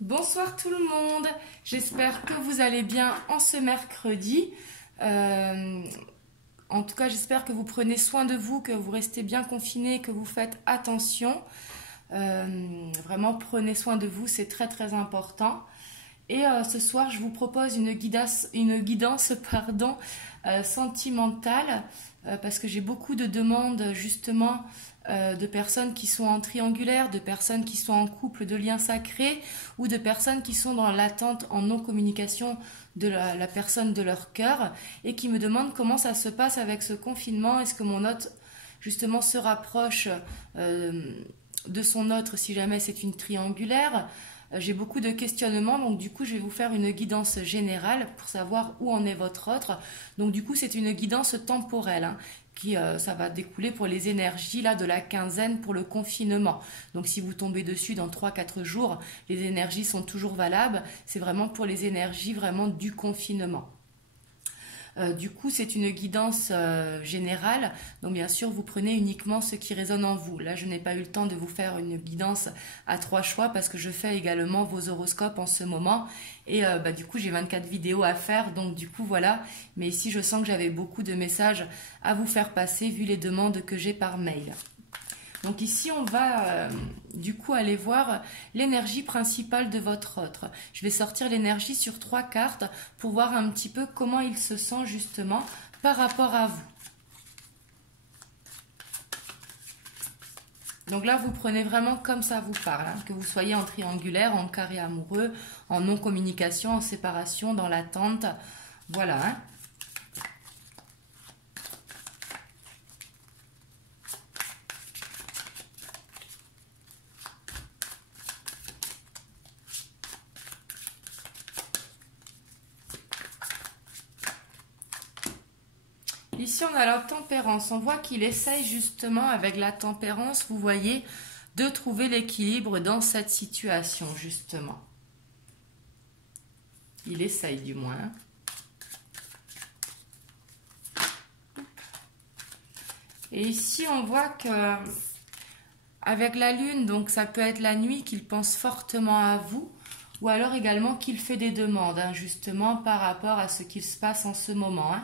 Bonsoir tout le monde, j'espère que vous allez bien en ce mercredi. En tout cas, j'espère que vous prenez soin de vous, que vous restez bien confinés, que vous faites attention. Vraiment, prenez soin de vous, c'est très très important. Et ce soir, je vous propose une guidance sentimentale parce que j'ai beaucoup de demandes justement de personnes qui sont en triangulaire, de personnes qui sont en couple de liens sacrés ou de personnes qui sont dans l'attente en non-communication de la personne de leur cœur et qui me demandent comment ça se passe avec ce confinement. Est-ce que mon hôte justement se rapproche de son autre si jamais c'est une triangulaire? J'ai beaucoup de questionnements, donc du coup je vais vous faire une guidance générale pour savoir où en est votre autre. Donc du coup c'est une guidance temporelle qui ça va découler pour les énergies là de la quinzaine pour le confinement. Donc si vous tombez dessus dans 3-4 jours, les énergies sont toujours valables. C'est vraiment pour les énergies vraiment du confinement. Du coup, c'est une guidance générale. Donc, bien sûr, vous prenez uniquement ce qui résonne en vous. Là, je n'ai pas eu le temps de vous faire une guidance à 3 choix parce que je fais également vos horoscopes en ce moment. Et du coup, j'ai 24 vidéos à faire. Donc, du coup, voilà. Mais ici, je sens que j'avais beaucoup de messages à vous faire passer vu les demandes que j'ai par mail. Donc ici, on va du coup aller voir l'énergie principale de votre autre. Je vais sortir l'énergie sur 3 cartes pour voir un petit peu comment il se sent justement par rapport à vous. Donc là, vous prenez vraiment comme ça vous parle, que vous soyez en triangulaire, en carré amoureux, en non-communication, en séparation, dans l'attente. Voilà. Ici, on a la tempérance. On voit qu'il essaye justement avec la tempérance, vous voyez, de trouver l'équilibre dans cette situation, justement. Il essaye du moins. Et ici, on voit que avec la lune, donc ça peut être la nuit qu'il pense fortement à vous, ou alors également qu'il fait des demandes, justement par rapport à ce qui se passe en ce moment.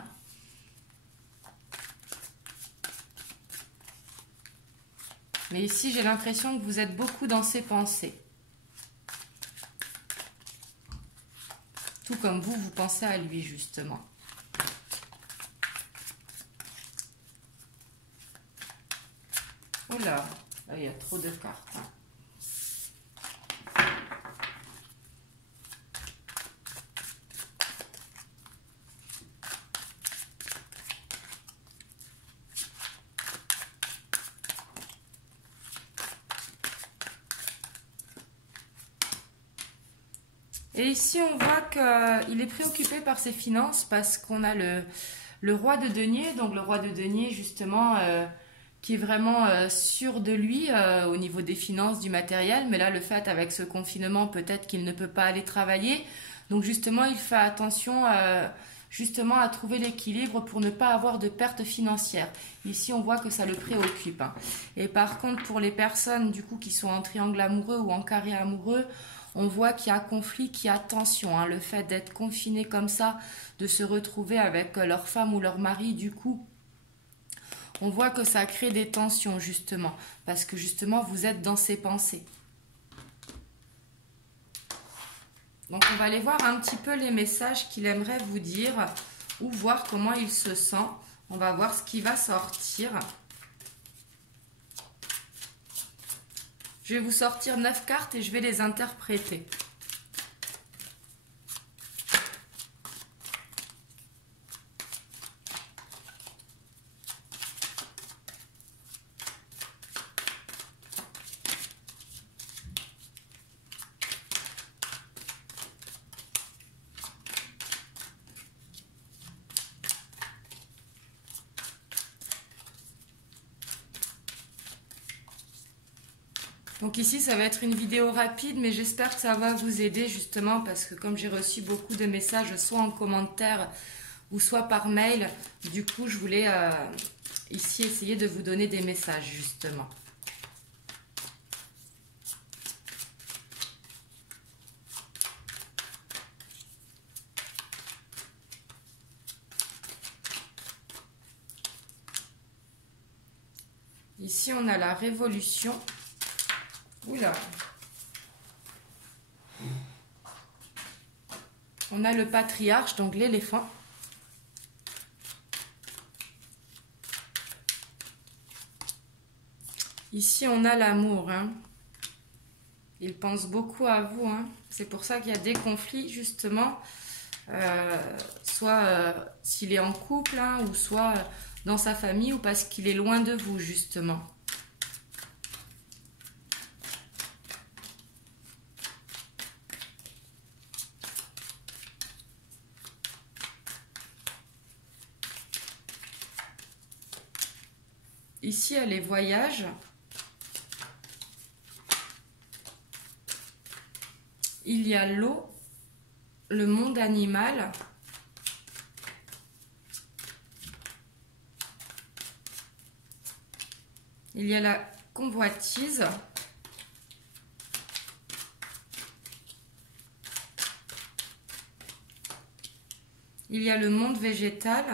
Mais ici, j'ai l'impression que vous êtes beaucoup dans ses pensées. Tout comme vous pensez à lui, justement. Oh là, il y a trop de cartes. Et ici, on voit qu'il est préoccupé par ses finances parce qu'on a le roi de denier. Donc, le roi de denier, justement, qui est vraiment sûr de lui au niveau des finances, du matériel. Mais là, le fait, avec ce confinement, peut-être qu'il ne peut pas aller travailler. Donc, justement, il fait attention justement à trouver l'équilibre pour ne pas avoir de pertes financières. Ici, on voit que ça le préoccupe. Et par contre, pour les personnes, du coup, qui sont en triangle amoureux ou en carré amoureux, on voit qu'il y a conflit, qu'il y a tension. Le fait d'être confiné comme ça, de se retrouver avec leur femme ou leur mari, du coup, on voit que ça crée des tensions, justement. Parce que, justement, vous êtes dans ses pensées. Donc, on va aller voir un petit peu les messages qu'il aimerait vous dire ou voir comment il se sent. On va voir ce qui va sortir. Je vais vous sortir 9 cartes et je vais les interpréter. Donc ici, ça va être une vidéo rapide, mais j'espère que ça va vous aider justement parce que comme j'ai reçu beaucoup de messages, soit en commentaire ou soit par mail, du coup, je voulais ici essayer de vous donner des messages justement. Ici, on a la révolution. Oula. On a le patriarche, donc l'éléphant. Ici, on a l'amour. Hein. Il pense beaucoup à vous. Hein. C'est pour ça qu'il y a des conflits, justement. Soit s'il est en couple, hein, ou soit dans sa famille, ou parce qu'il est loin de vous, justement. Ici, il y a les voyages. Il y a l'eau, le monde animal. Il y a la convoitise. Il y a le monde végétal.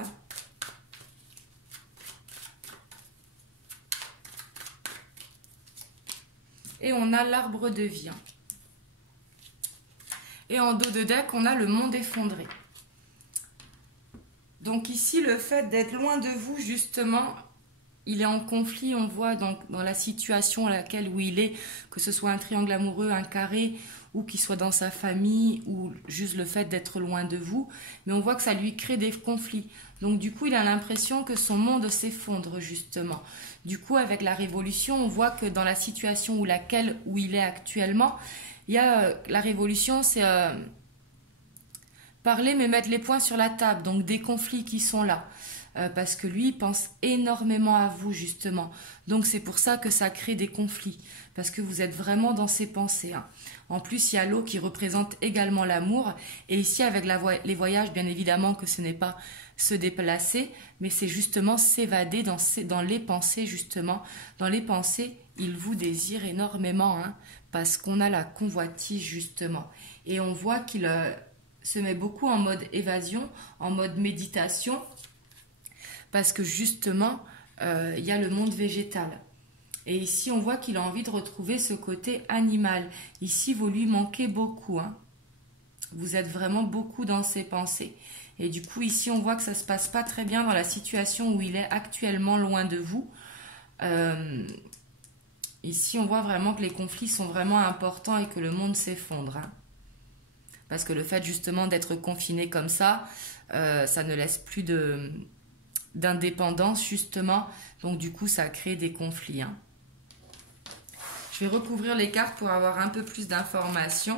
Et on a l'arbre de vie. Et en dos de deck, on a le monde effondré. Donc ici, le fait d'être loin de vous, justement, il est en conflit, on voit dans la situation à laquelle où il est, que ce soit un triangle amoureux, un carré, ou qu'il soit dans sa famille, ou juste le fait d'être loin de vous. Mais on voit que ça lui crée des conflits. Donc du coup, il a l'impression que son monde s'effondre, justement. Du coup, avec la révolution, on voit que dans la situation où il est actuellement, il y a la révolution, c'est parler mais mettre les points sur la table, donc des conflits qui sont là. Parce que lui, il pense énormément à vous, justement. Donc c'est pour ça que ça crée des conflits, parce que vous êtes vraiment dans ses pensées. Hein. En plus, il y a l'eau qui représente également l'amour. Et ici, avec les voyages, bien évidemment que ce n'est pas se déplacer, mais c'est justement s'évader dans les pensées, justement. Dans les pensées, il vous désire énormément, hein, parce qu'on a la convoitise, justement. Et on voit qu'il se met beaucoup en mode évasion, en mode méditation, parce que justement, il y a le monde végétal. Et ici, on voit qu'il a envie de retrouver ce côté animal. Ici, vous lui manquez beaucoup. Hein. Vous êtes vraiment beaucoup dans ses pensées. Et du coup, ici, on voit que ça ne se passe pas très bien dans la situation où il est actuellement loin de vous. Ici, on voit vraiment que les conflits sont vraiment importants et que le monde s'effondre. Hein. Parce que le fait justement d'être confiné comme ça ne laisse plus d'indépendance, justement. Donc du coup, ça crée des conflits. Hein. Je vais recouvrir les cartes pour avoir un peu plus d'informations.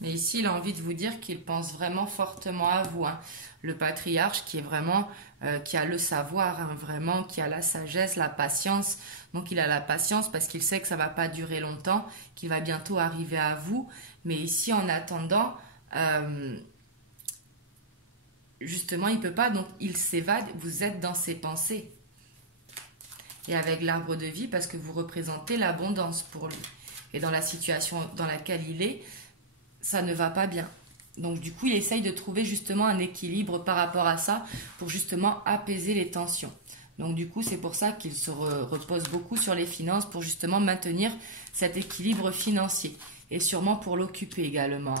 Mais ici, il a envie de vous dire qu'il pense vraiment fortement à vous. Hein. Le patriarche qui est vraiment, qui a le savoir, hein, vraiment, qui a la sagesse, la patience. Donc, il a la patience parce qu'il sait que ça ne va pas durer longtemps, qu'il va bientôt arriver à vous. Mais ici, en attendant, justement, il ne peut pas. Donc, il s'évade. Vous êtes dans ses pensées. Et avec l'arbre de vie, parce que vous représentez l'abondance pour lui. Et dans la situation dans laquelle il est, ça ne va pas bien. Donc du coup, il essaye de trouver justement un équilibre par rapport à ça pour justement apaiser les tensions. Donc du coup, c'est pour ça qu'il se repose beaucoup sur les finances pour justement maintenir cet équilibre financier et sûrement pour l'occuper également.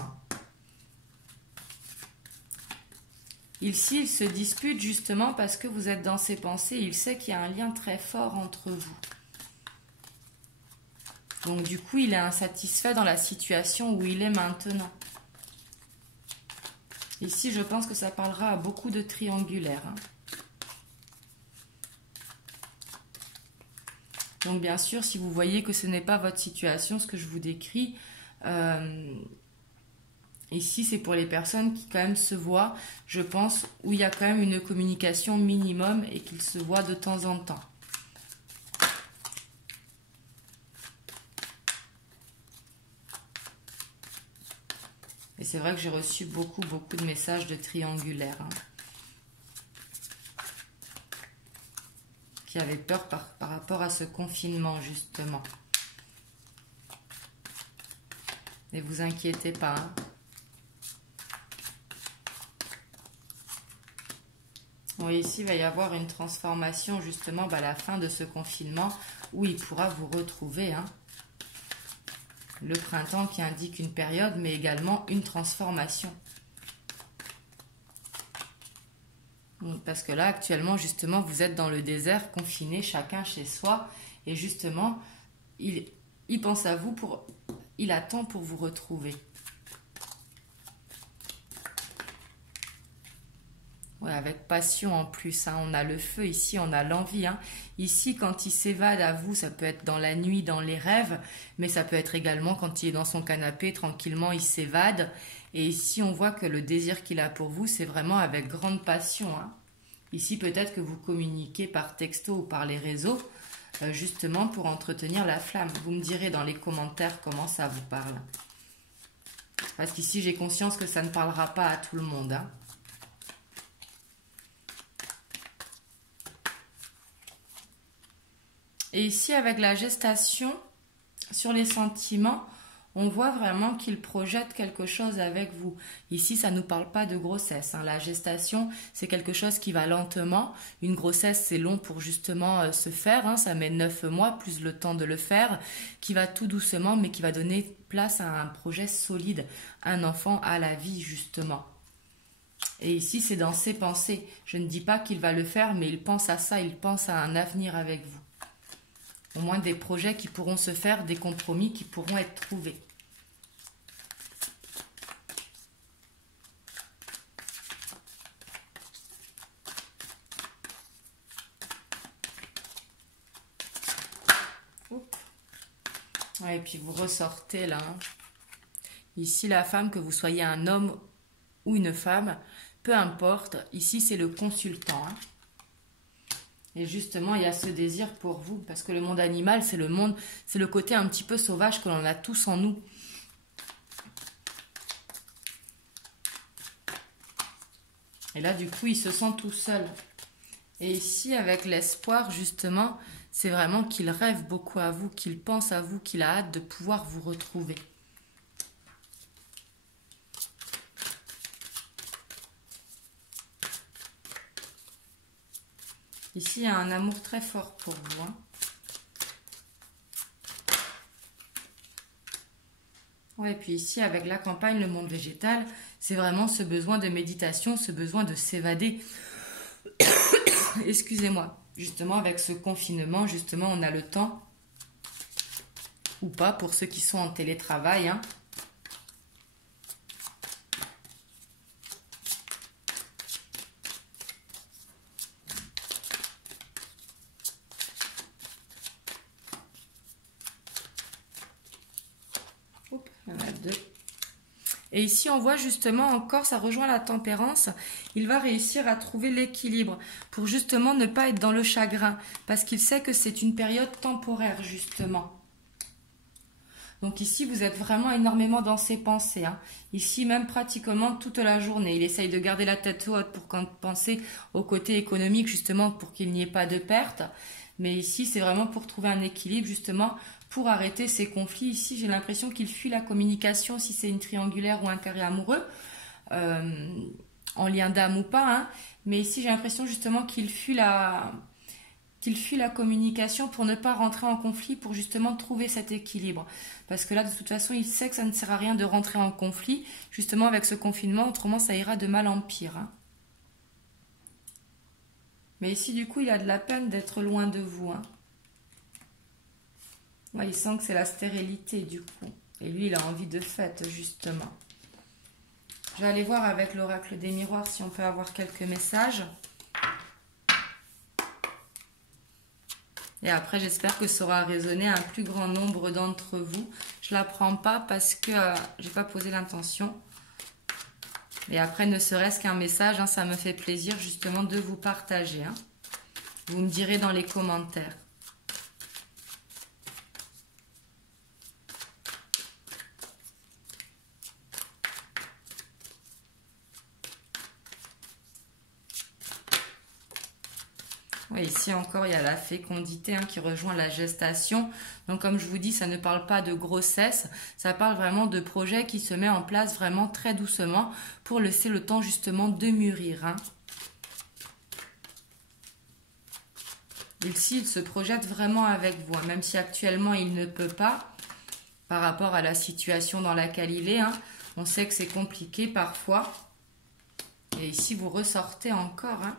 Ici, il se dispute justement parce que vous êtes dans ses pensées. Il sait qu'il y a un lien très fort entre vous. Donc du coup, il est insatisfait dans la situation où il est maintenant. Ici, je pense que ça parlera à beaucoup de triangulaires. Hein. Donc bien sûr, si vous voyez que ce n'est pas votre situation, ce que je vous décris, ici c'est pour les personnes qui quand même se voient, je pense, où il y a quand même une communication minimum et qu'ils se voient de temps en temps. Et c'est vrai que j'ai reçu beaucoup de messages de triangulaires. Hein, qui avaient peur par rapport à ce confinement, justement. Ne vous inquiétez pas. Hein. Oui, ici, il va y avoir une transformation justement à la fin de ce confinement où il pourra vous retrouver. Hein. Le printemps qui indique une période, mais également une transformation. Parce que là, actuellement, justement, vous êtes dans le désert, confinés, chacun chez soi. Et justement, il pense à vous, il attend pour vous retrouver. Ouais, avec passion en plus. Hein. On a le feu ici, on a l'envie. Hein. Ici, quand il s'évade à vous, ça peut être dans la nuit, dans les rêves. Mais ça peut être également quand il est dans son canapé, tranquillement, il s'évade. Et ici, on voit que le désir qu'il a pour vous, c'est vraiment avec grande passion. Hein. Ici, peut-être que vous communiquez par texto ou par les réseaux, justement pour entretenir la flamme. Vous me direz dans les commentaires comment ça vous parle. Parce qu'ici, j'ai conscience que ça ne parlera pas à tout le monde. Hein. Et ici, avec la gestation, sur les sentiments, on voit vraiment qu'il projette quelque chose avec vous. Ici, ça ne nous parle pas de grossesse. Hein. La gestation, c'est quelque chose qui va lentement. Une grossesse, c'est long pour justement se faire. Hein. Ça met 9 mois, plus le temps de le faire, qui va tout doucement, mais qui va donner place à un projet solide, un enfant à la vie, justement. Et ici, c'est dans ses pensées. Je ne dis pas qu'il va le faire, mais il pense à ça, il pense à un avenir avec vous. Au moins des projets qui pourront se faire, des compromis qui pourront être trouvés. Ouais, et puis vous ressortez là. Hein. Ici, la femme, que vous soyez un homme ou une femme, peu importe. Ici, c'est le consultant. Hein. Et justement, il y a ce désir pour vous, parce que le monde animal, c'est le côté un petit peu sauvage que l'on a tous en nous. Et là, du coup, il se sent tout seul. Et ici, avec l'espoir, justement, c'est vraiment qu'il rêve beaucoup à vous, qu'il pense à vous, qu'il a hâte de pouvoir vous retrouver. Ici, il y a un amour très fort pour vous. Hein. Ouais, et puis ici, avec la campagne, le monde végétal, c'est vraiment ce besoin de méditation, ce besoin de s'évader. Excusez-moi. Justement, avec ce confinement, justement, on a le temps, ou pas, pour ceux qui sont en télétravail, hein. Il y en a 2. Et ici, on voit justement encore, ça rejoint la tempérance. Il va réussir à trouver l'équilibre pour justement ne pas être dans le chagrin. Parce qu'il sait que c'est une période temporaire, justement. Donc ici, vous êtes vraiment énormément dans ses pensées. Hein. Ici, même pratiquement toute la journée. Il essaye de garder la tête haute pour penser au côté économique, justement, pour qu'il n'y ait pas de perte. Mais ici, c'est vraiment pour trouver un équilibre, justement, pour arrêter ces conflits. Ici, j'ai l'impression qu'il fuit la communication, si c'est une triangulaire ou un carré amoureux, en lien d'âme ou pas. Hein. Mais ici, j'ai l'impression justement qu'il fuit la communication pour ne pas rentrer en conflit, pour justement trouver cet équilibre. Parce que là, de toute façon, il sait que ça ne sert à rien de rentrer en conflit, justement avec ce confinement, autrement ça ira de mal en pire. Hein. Mais ici, du coup, il a de la peine d'être loin de vous. Hein. Ouais, il sent que c'est la stérilité, du coup. Et lui, il a envie de fête, justement. Je vais aller voir avec l'oracle des miroirs si on peut avoir quelques messages. Et après, j'espère que ça aura résonné à un plus grand nombre d'entre vous. Je ne la prends pas parce que je n'ai pas posé l'intention. Et après, ne serait-ce qu'un message, hein, ça me fait plaisir justement de vous partager. Hein. Vous me direz dans les commentaires. Oui, ici encore, il y a la fécondité hein, qui rejoint la gestation. Donc, comme je vous dis, ça ne parle pas de grossesse. Ça parle vraiment de projet qui se met en place vraiment très doucement pour laisser le temps justement de mûrir. Hein. Ici, il se projette vraiment avec vous. Hein, même si actuellement, il ne peut pas par rapport à la situation dans laquelle il est. Hein. On sait que c'est compliqué parfois. Et ici, vous ressortez encore. Hein.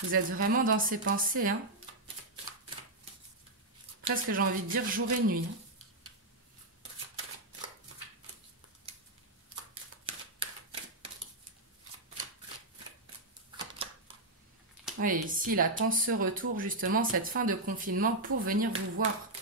Vous êtes vraiment dans ses pensées. Hein. Presque, j'ai envie de dire, jour et nuit. Oui, ici, il attend ce retour, justement, cette fin de confinement pour venir vous voir.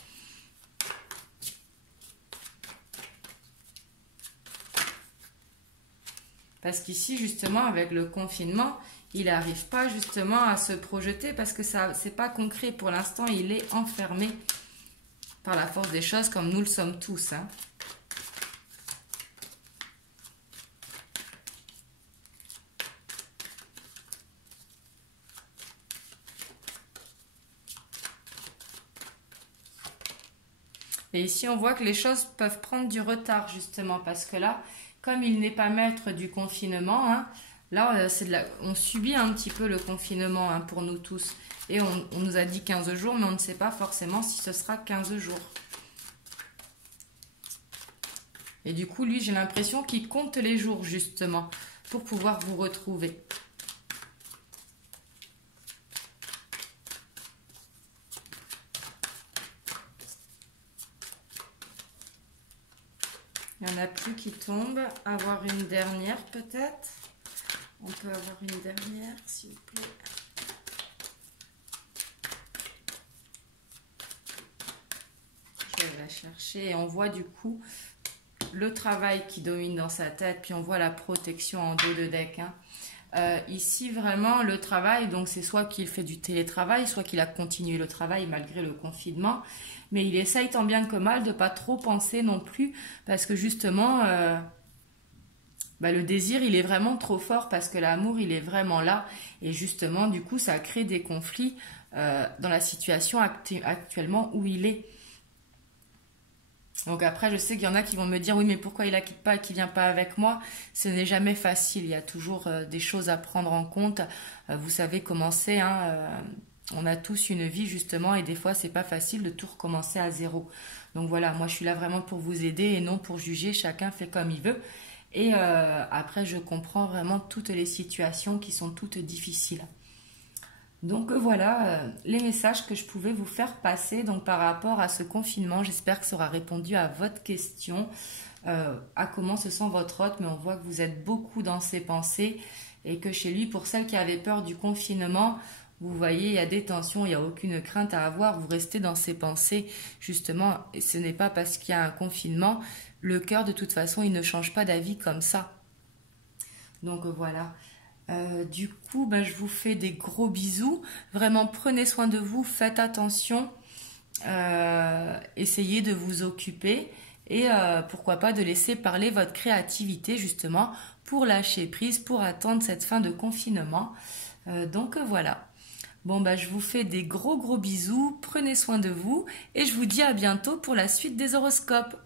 Parce qu'ici, justement, avec le confinement, il n'arrive pas justement à se projeter parce que ça, c'est pas concret. Pour l'instant, il est enfermé par la force des choses comme nous le sommes tous. Hein. Et ici, on voit que les choses peuvent prendre du retard justement parce que là, comme il n'est pas maître du confinement, hein, là, on subit un petit peu le confinement hein, pour nous tous. Et on nous a dit 15 jours, mais on ne sait pas forcément si ce sera 15 jours. Et du coup, lui, j'ai l'impression qu'il compte les jours, justement, pour pouvoir vous retrouver. Il n'y en a plus qui tombent. Avoir une dernière, peut-être. On peut avoir une dernière, s'il vous plaît. Je vais la chercher et on voit du coup le travail qui domine dans sa tête, puis on voit la protection en dos de deck. Hein. Ici, vraiment, le travail, donc c'est soit qu'il fait du télétravail, soit qu'il a continué le travail malgré le confinement, mais il essaye tant bien que mal de ne pas trop penser non plus, parce que justement, le désir, il est vraiment trop fort, parce que l'amour, il est vraiment là, et justement, du coup, ça crée des conflits dans la situation actuellement où il est. Donc après, je sais qu'il y en a qui vont me dire, oui, mais pourquoi il la quitte pas et qu'il vient pas avec moi? Ce n'est jamais facile, il y a toujours des choses à prendre en compte. Vous savez comment c'est, hein, on a tous une vie justement et des fois, c'est pas facile de tout recommencer à zéro. Donc voilà, moi je suis là vraiment pour vous aider et non pour juger, chacun fait comme il veut. Et après, je comprends vraiment toutes les situations qui sont toutes difficiles. Donc voilà les messages que je pouvais vous faire passer donc par rapport à ce confinement. J'espère que ça aura répondu à votre question, à comment se sent votre hôte. Mais on voit que vous êtes beaucoup dans ses pensées et que chez lui, pour celles qui avaient peur du confinement, vous voyez, il y a des tensions, il n'y a aucune crainte à avoir. Vous restez dans ses pensées justement. Et ce n'est pas parce qu'il y a un confinement. Le cœur, de toute façon, il ne change pas d'avis comme ça. Donc voilà. Du coup, je vous fais des gros bisous. Vraiment, prenez soin de vous, faites attention, essayez de vous occuper et pourquoi pas de laisser parler votre créativité justement pour lâcher prise, pour attendre cette fin de confinement. Donc voilà. Bon, je vous fais des gros bisous, prenez soin de vous et je vous dis à bientôt pour la suite des horoscopes.